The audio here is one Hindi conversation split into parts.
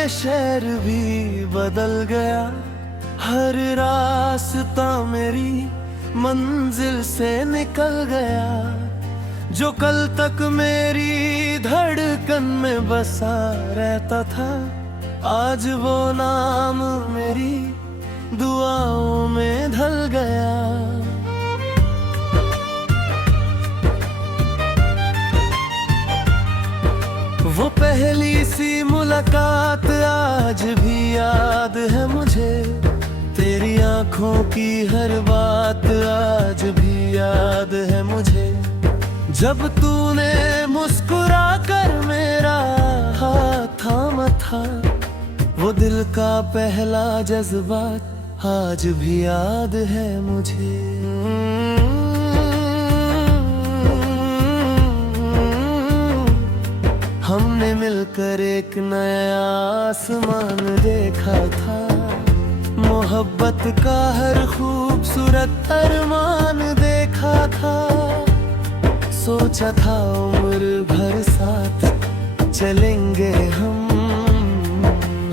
ये शहर भी बदल गया, हर रास्ता मेरी मंजिल से निकल गया। जो कल तक मेरी धड़कन में बसा रहता था, आज वो नाम मेरी दुआओं में ढल गया। वो पहली सी मुलाकात आज भी याद है मुझे, तेरी आंखों की हर बात आज भी याद है मुझे। जब तूने मुस्कुरा कर मेरा हाथ थामा था, वो दिल का पहला जज्बात आज भी याद है मुझे। हमने मिलकर एक नया आसमान देखा था, मोहब्बत का हर खूबसूरत अरमान देखा था। सोचा था उम्र भर साथ चलेंगे हम,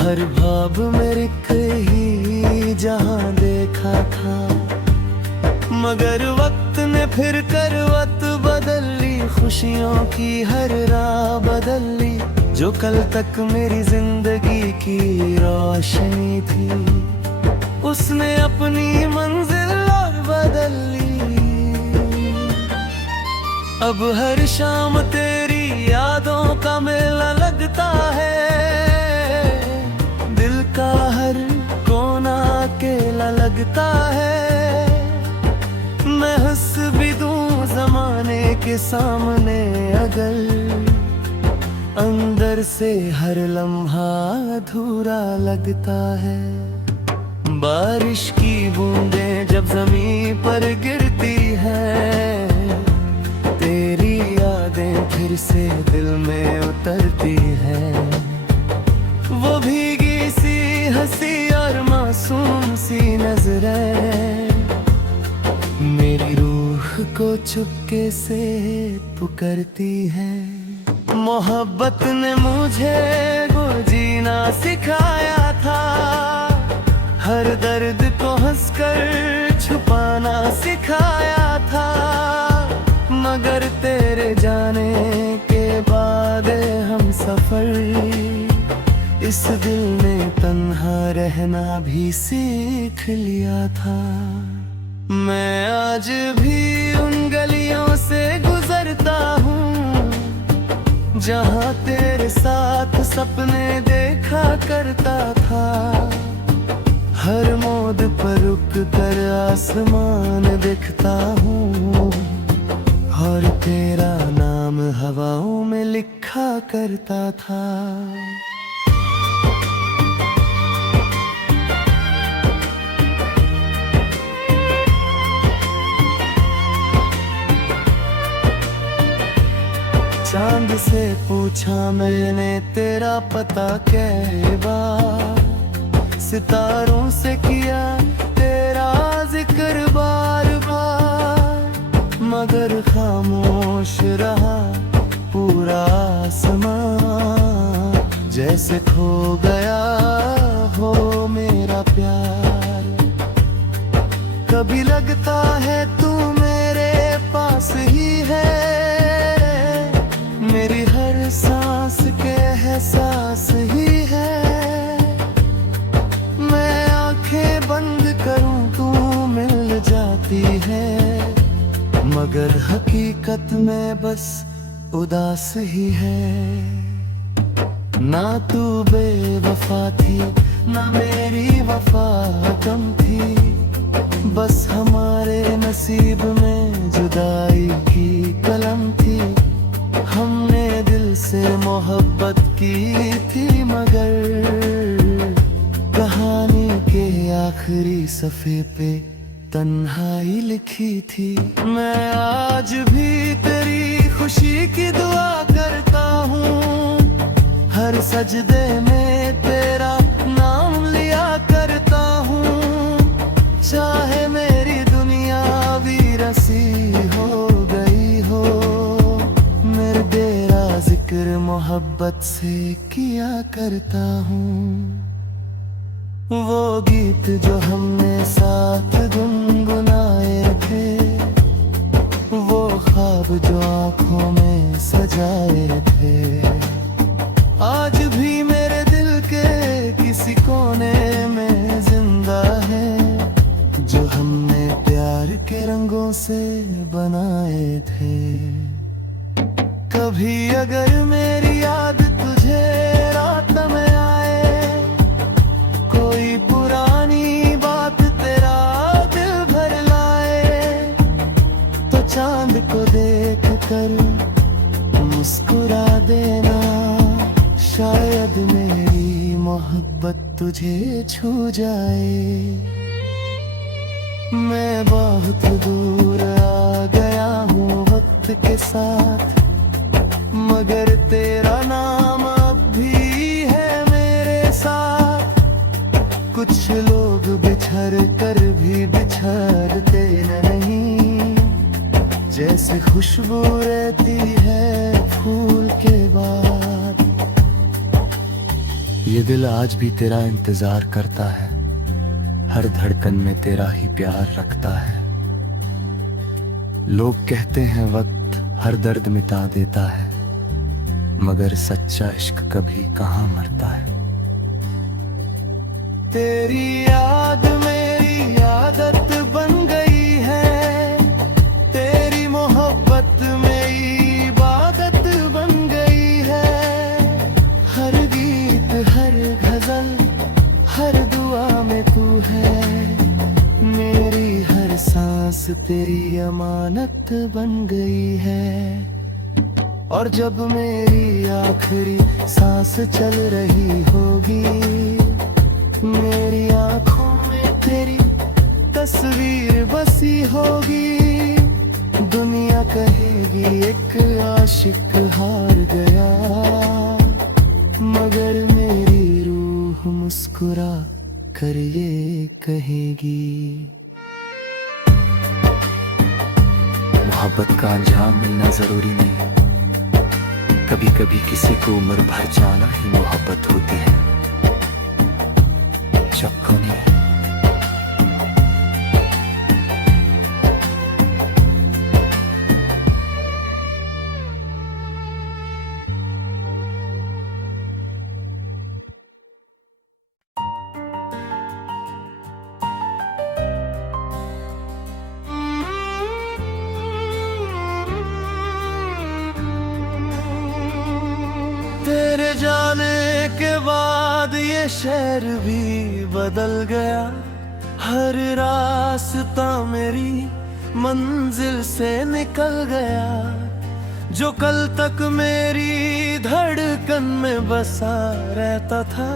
हर भाव में एक ही जहां देखा था। मगर वक्त ने फिर करवट बदल ली, खुशियों की हर राह बदल ली। जो कल तक मेरी जिंदगी की रोशनी थी, उसने अपनी मंजिल और बदल ली। अब हर शाम तेरी यादों का मेला लगता है, दिल का हर कोना अकेला लगता है। मैं हंस भी दूं जमाने के सामने अगर, अंदर से हर लम्हा अधूरा लगता है। बारिश की बूंदें जब जमीन पर गिरती है, तेरी यादें फिर से दिल में उतरती है। वो भीगी सी हंसी और मासूम सी नजरें मेरी रूह को चुपके से पुकारती है। मोहब्बत ने मुझे वो जीना सिखाया था, हर दर्द को हंसकर छुपाना सिखाया था। मगर तेरे जाने के बाद हम सफर, इस दिल ने तन्हा रहना भी सीख लिया था। मैं आज भी उन गलियों से गुजरता हूँ, जहाँ तेरे साथ सपने देखा करता था। हर मोड़ पर रुक कर आसमान देखता हूँ, और तेरा नाम हवाओं में लिखा करता था। चांद से पूछा मैंने तेरा पता क्या बार, सितारों से किया तेरा जिक्र बार बार। मगर खामोश रहा पूरा आसमां, जैसे खो गया हो मेरा प्यार। कभी लगता है तू मेरे पास ही है, मेरी हर सांस के एहसास ही है। मैं आंखें बंद करूं तू मिल जाती है, मगर हकीकत में बस उदास ही है। ना तू बेवफा थी ना मेरी वफा कम थी, बस हमारे नसीब में जुदाई की कलम थी। हमने दिल से मोहब्बत की थी, मगर कहानी के आखिरी सफ़े पे तन्हाई लिखी थी। मैं आज भी तेरी खुशी की दुआ करता हूँ, हर सजदे में तेरा नाम लिया करता हूँ। चाहे मेरी दुनिया वीरसी हो गई हो, मेरे तेरा जिक्र मोहब्बत मोहब्बत से किया करता हूँ। वो गीत जो हमने साथ गुनगुनाए थे, वो ख्वाब जो आँखों में सजाए थे, आज भी मेरे दिल के किसी कोने में जिंदा है, जो हमने प्यार के रंगों से बनाए थे। कभी अगर मेरी याद तुझे रात में आए, कोई पुरानी बात तेरा दिल भर लाए, तो चांद को देख कर मुस्कुरा देना, शायद मेरी मोहब्बत तुझे छू जाए। मैं बहुत दूर आ गया हूँ वक्त के साथ, मगर तेरा नाम अब भी है मेरे साथ। कुछ लोग बिछड़ कर भी बिछड़ते नहीं, जैसे खुशबू रहती है फूल के बाद। ये दिल आज भी तेरा इंतजार करता है, हर धड़कन में तेरा ही प्यार रखता है। लोग कहते हैं वक्त हर दर्द मिटा देता है, मगर सच्चा इश्क कभी कहाँ मरता है। तेरी याद मेरी आदत बन गई है, तेरी मोहब्बत मेरी इबादत बन गई है। हर गीत हर गजल हर दुआ में तू है, मेरी हर सांस तेरी अमानत बन गई है। और जब मेरी आखिरी सांस चल रही होगी, मेरी आंखों में तेरी तस्वीर बसी होगी। दुनिया कहेगी एक आशिक हार गया, मगर मेरी रूह मुस्कुरा कर ये कहेगी। मोहब्बत का अंजाम मिलना जरूरी नहीं, कभी कभी किसी को उम्र भर जाना ही मोहब्बत होती है। चक्को नहीं। तेरे जाने के बाद ये शहर भी बदल गया, हर रास्ता मेरी मंजिल से निकल गया। जो कल तक मेरी धड़कन में बसा रहता था,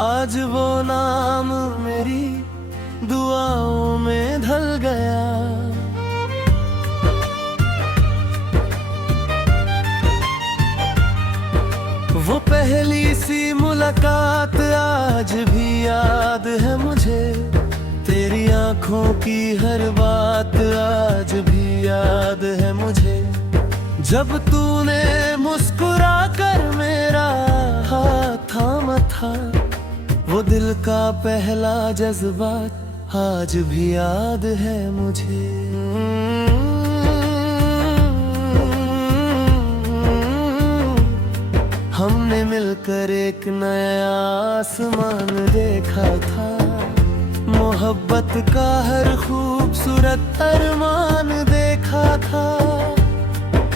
आज वो नाम मेरी दुआओं में ढल गया। वो पहली सी मुलाकात आज भी याद है मुझे, तेरी आंखों की हर बात आज भी याद है मुझे। जब तूने मुस्कुरा कर मेरा हाथ थामा था, वो दिल का पहला जज्बात आज भी याद है मुझे। हमने मिलकर एक नया आसमान देखा था, मोहब्बत का हर खूबसूरत अरमान देखा था।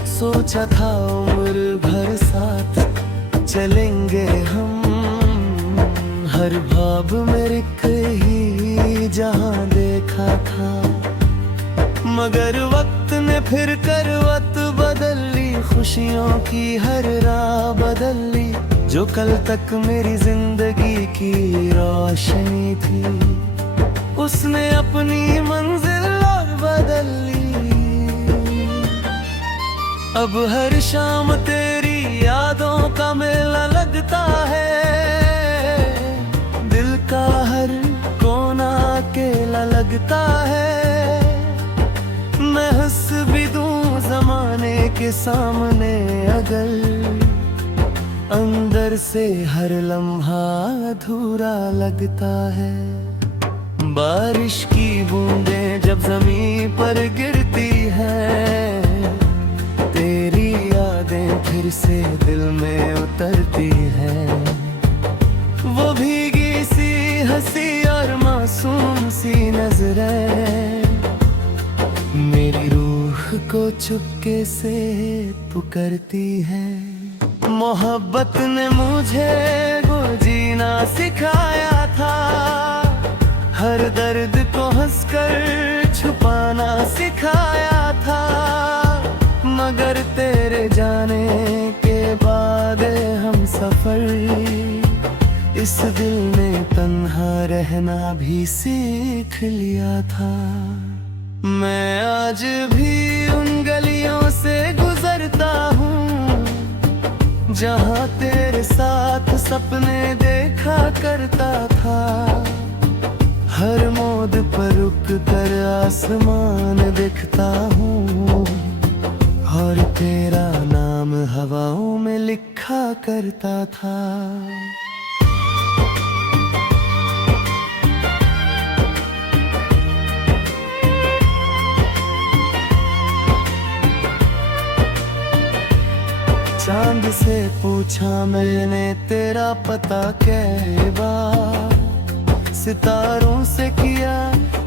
सोचा था उम्र भर साथ चलेंगे हम, हर ख्वाब में एक ही जहां देखा था। मगर वक्त ने फिर करवट बदल ली, खुशियों की हर राह बदल ली। जो कल तक मेरी जिंदगी की रोशनी थी, उसने अपनी मंजिल और बदल ली। अब हर शाम तेरी यादों का मेला लगता है, दिल का हर कोना अकेला लगता है। मैं हंस भी दूं जमाने के सामने अगर, अंदर से हर लम्हा अधूरा लगता है। बारिश की बूंदें जब जमीन पर गिरती है, तेरी यादें फिर से दिल में उतरती है। वो भीगी सी हंसी और मासूम सी नजरें मेरी रूह को चुपके से पुकारती है। मोहब्बत ने मुझे वो जीना सिखाया था, हर दर्द को हंसकर छुपाना सिखाया था। मगर तेरे जाने के बाद हम सफर, इस दिल ने तन्हा रहना भी सीख लिया था। मैं आज भी उन गलियों से गुजरता हूँ जहाँ तेरे साथ सपने देखा करता था। हर मोड़ पर रुक कर आसमान देखता हूँ और तेरा नाम हवाओं में लिखा करता था। चांद से पूछा मैंने तेरा पता कै बार, सितारों से किया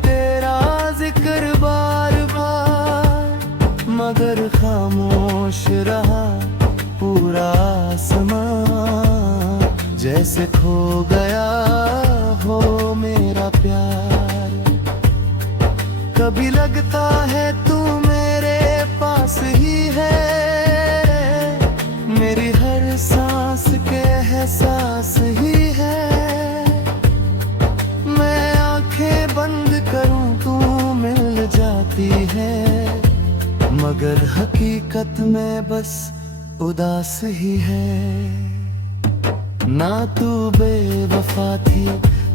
तेरा जिक्र बार बार। मगर खामोश रहा पूरा आसमां, जैसे खो गया हो मेरा प्यार। कभी लगता है तू मेरे पास ही है, मेरी हर सांस के एहसास ही है। मैं आंखें बंद करूं तू मिल जाती है, मगर हकीकत में बस उदास ही है। ना तू बेवफा थी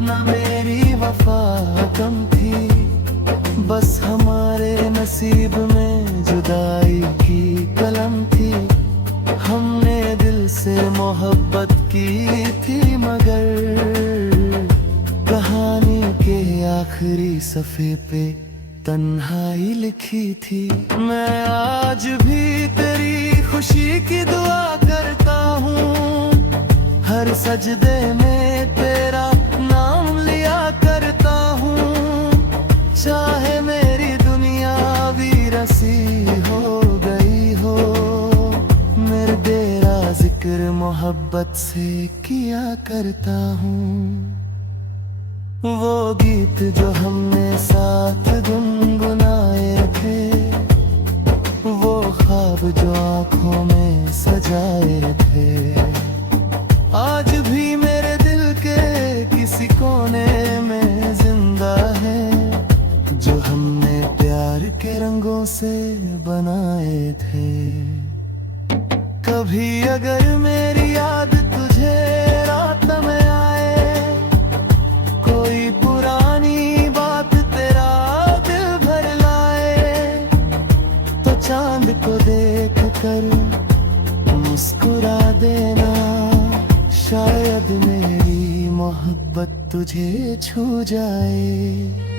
ना मेरी वफा कम थी, बस हमारे नसीब में जुदाई की कलम थी। हमने दिल से मोहब्बत की थी, मगर कहानी के आखिरी सफ़े पे तन्हाई लिखी थी। मैं आज भी तेरी खुशी की दुआ करता हूँ, हर सजदे में तेरा नाम लिया करता हूँ। चाहे मेरी दुनिया वीरासी हो गई हो, मेरे तेरा जिक्र मोहब्बत से किया करता हूँ। वो गीत जो हमने साथ गुनगुनाए थे, वो ख्वाब जो आँखों में सजाए थे, आज भी मेरे दिल के किसी कोने में जिंदा है। जो हमने प्यार के रंगों से बनाए थे। कभी अगर मेरी याद तुझे रात में आए, कोई पुरानी बात तेरा दिल भर लाए, तो चांद को देख कर मुस्कुरा देना। शायद मेरी मोहब्बत तुझे छू जाए।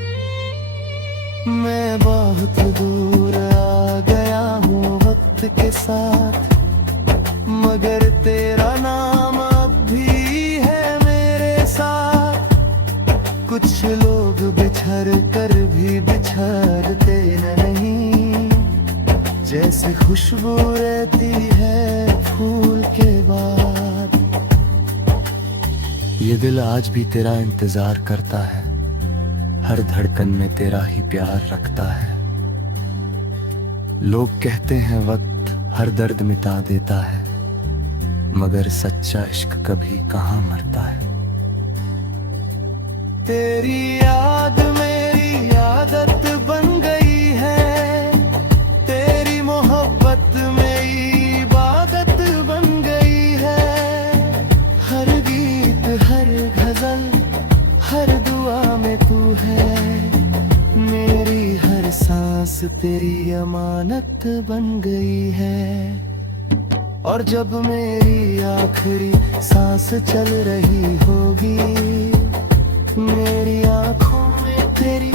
मैं बहुत दूर आ गया हूँ वक्त के साथ, मगर तेरा नाम अब भी है मेरे साथ। कुछ लोग बिछड़ कर भी बिछड़ते नहीं, जैसे खुशबू रहती है फूल के बाद। ये दिल आज भी तेरा इंतजार करता है, हर धड़कन में तेरा ही प्यार रखता है। लोग कहते हैं वक्त हर दर्द मिटा देता है, मगर सच्चा इश्क कभी कहाँ मरता है। तेरी याद मेरी आदत बन गई है, तेरी मोहब्बत में इबादत बन गई है। हर गीत हर गजल हर दुआ में तू है, मेरी हर सांस तेरी अमानत बन गई है। और जब मेरी आखिरी सांस चल रही होगी, मेरी आंखों में तेरी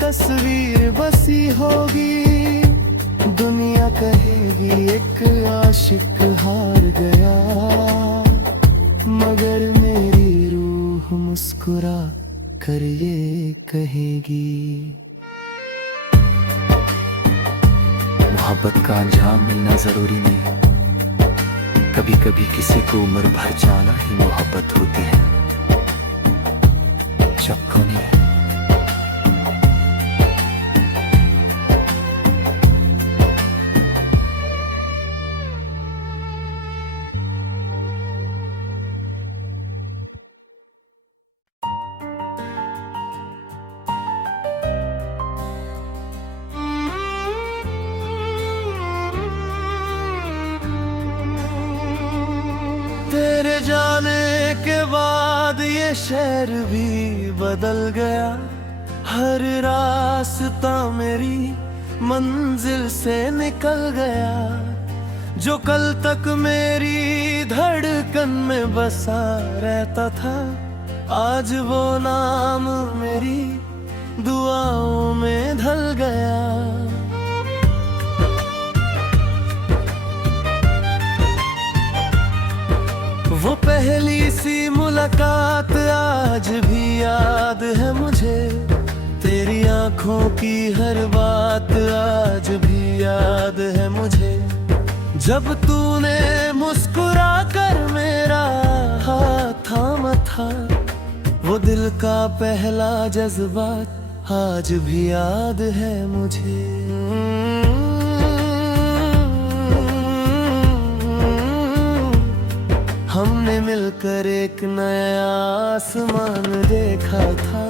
तस्वीर बसी होगी। दुनिया कहेगी एक आशिक हार गया, मगर मेरी रूह मुस्कुरा कर ये कहेगी। मोहब्बत का अंजाम मिलना जरूरी नहीं, कभी कभी किसी को उम्र भर जाना ही मोहब्बत होती है। चक्को नहीं है। तेरे जाने के बाद ये शहर भी बदल गया, हर रास्ता मेरी मंजिल से निकल गया। जो कल तक मेरी धड़कन में बसा रहता था, आज वो नाम मेरी दुआओं में ढल गया। वो पहली सी मुलाकात आज भी याद है मुझे, तेरी आंखों की हर बात आज भी याद है मुझे। जब तूने मुस्कुरा कर मेरा हाथ थामा था, वो दिल का पहला जज्बात आज भी याद है मुझे। हमने मिलकर एक नया आसमान देखा था,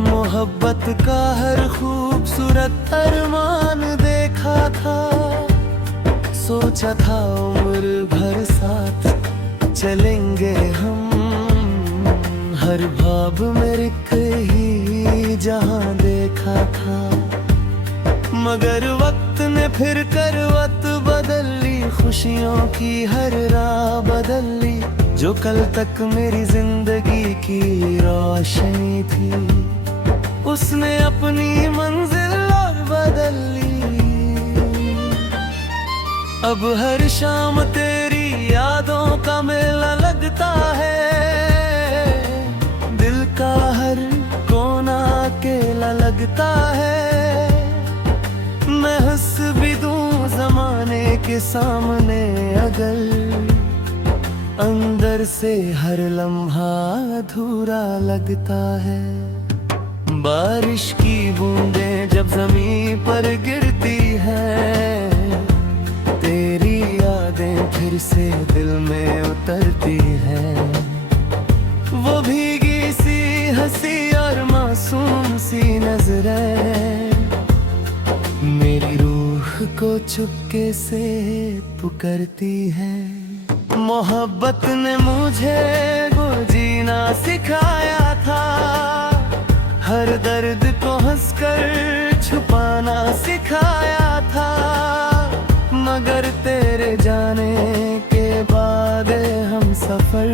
मोहब्बत का हर खूबसूरत अरमान देखा था। सोचा था उम्र भर साथ चलेंगे हम, हर ख्वाब में एक ही जहां देखा था। मगर वक्त ने फिर करवट बदल ली, खुशियों की हर राह बदल ली। जो कल तक मेरी जिंदगी की रोशनी थी, उसने अपनी मंजिल और बदल ली। अब हर शाम तेरी यादों का मेला लगता है, दिल का हर कोना अकेला लगता है। मैं हंस भी दूं जमाने के सामने, अगर अंदर से हर लम्हा अधूरा लगता है। बारिश की बूंदें जब जमीन पर गिरती है, तेरी यादें फिर से दिल में उतरती है। वो भीगी सी हंसी और मासूम सी नजरें मेरी रूह को चुपके से पुकारती है। मोहब्बत ने मुझे वो जीना सिखाया था, हर दर्द को हंसकर छुपाना सिखाया था। मगर तेरे जाने के बाद हम सफर,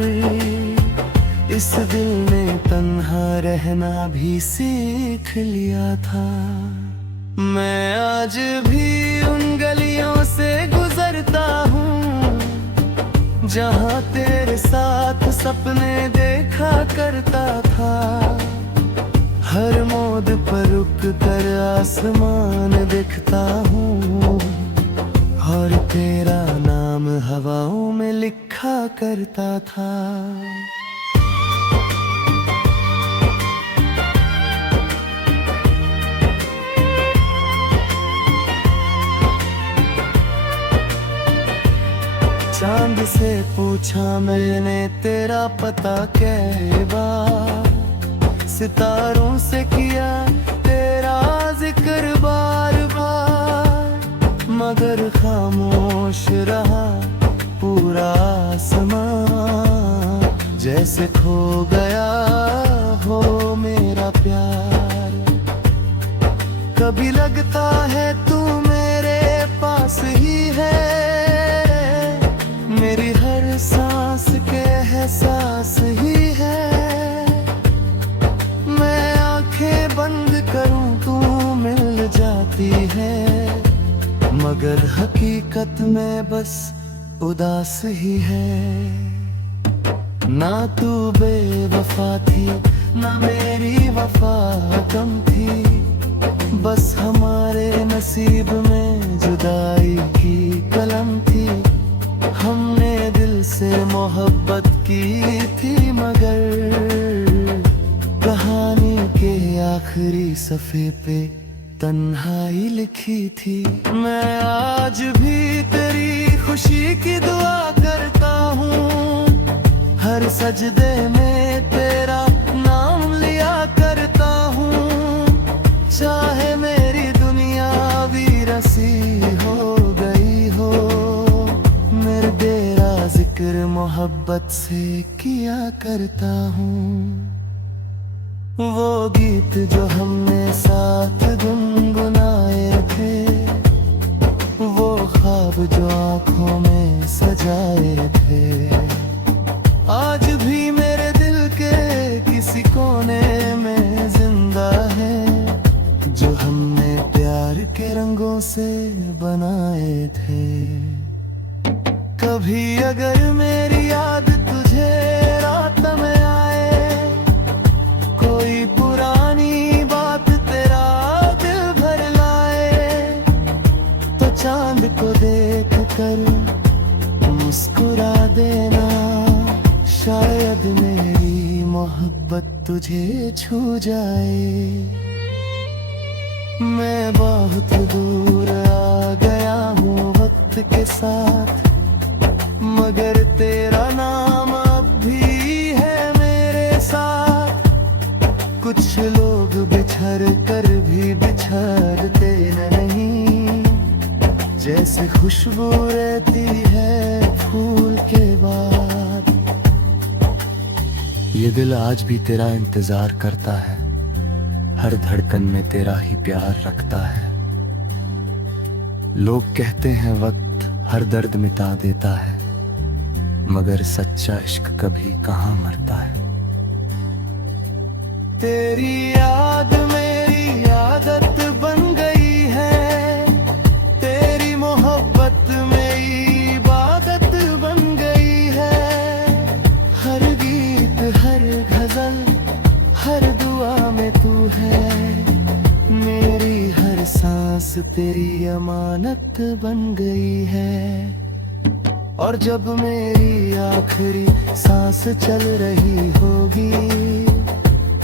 इस दिल ने तन्हा रहना भी सीख लिया था। मैं आज भी उन गलियों से गुजरता हूँ, जहाँ तेरे साथ सपने देखा करता था। हर मोड़ पर रुक कर आसमान देखता हूँ, और तेरा नाम हवाओं में लिखा करता था। चांद से पूछा मैंने तेरा पता क्या बार, सितारों से किया तेरा जिक्र बार बार। मगर खामोश रहा पूरा आसमां, जैसे खो गया हो मेरा प्यार। कभी लगता है तू मेरे पास ही है, मगर हकीकत में बस उदास ही है। ना तू बेवफा थी ना मेरी वफा कम थी, बस हमारे नसीब में जुदाई की कलम थी। हमने दिल से मोहब्बत की थी मगर कहानी के आखिरी सफ़े पे तन्हाई लिखी थी। मैं आज भी तेरी खुशी की दुआ करता हूँ, हर सजदे में तेरा नाम लिया करता हूँ। चाहे मेरी दुनिया वीरसी हो गई हो, मेरे तेरा जिक्र मोहब्बत से किया करता हूँ। वो गीत जो हमने साथ गुनगुनाए थे, वो ख्वाब जो आँखों में सजाए थे, आज भी मेरे दिल के किसी कोने में जिंदा है, जो हमने प्यार के रंगों से बनाए थे। कभी अगर मेरी याद तुझे रात में आए, कोई पुरानी बात तेरा दिल भर लाए, तो चांद को देख कर मुस्कुरा देना, शायद मेरी मोहब्बत तुझे छू जाए। मैं बहुत दूर आ गया हूँ वक्त के साथ, मगर तेरा नाम अब भी है मेरे साथ। कुछ लोग बिछड़ कर भी बिछड़ते नहीं, जैसे खुशबू रहती है फूल के बाद। ये दिल आज भी तेरा इंतजार करता है, हर धड़कन में तेरा ही प्यार रखता है। लोग कहते हैं वक्त हर दर्द मिटा देता है, मगर सच्चा इश्क कभी कहाँ मरता है। तेरी याद मेरी आदत बन गई है, तेरी मोहब्बत में इबादत बन गई है। हर गीत हर गजल हर दुआ में तू है, मेरी हर सांस तेरी अमानत बन गई है। और जब मेरी आखिरी सांस चल रही होगी,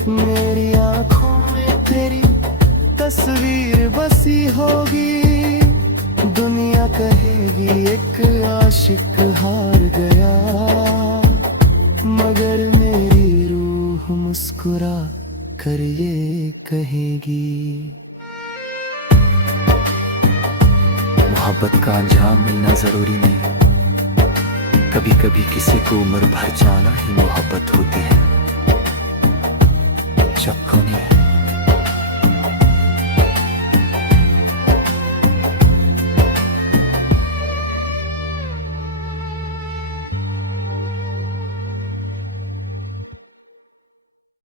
मेरी आंखों में तेरी तस्वीर बसी होगी। दुनिया कहेगी एक आशिक हार गया, मगर मेरी रूह मुस्कुरा कर ये कहेगी। मोहब्बत का अंजाम मिलना जरूरी नहीं, कभी कभी किसी को उम्र भर जाना ही मोहब्बत होती है। चक्कों ने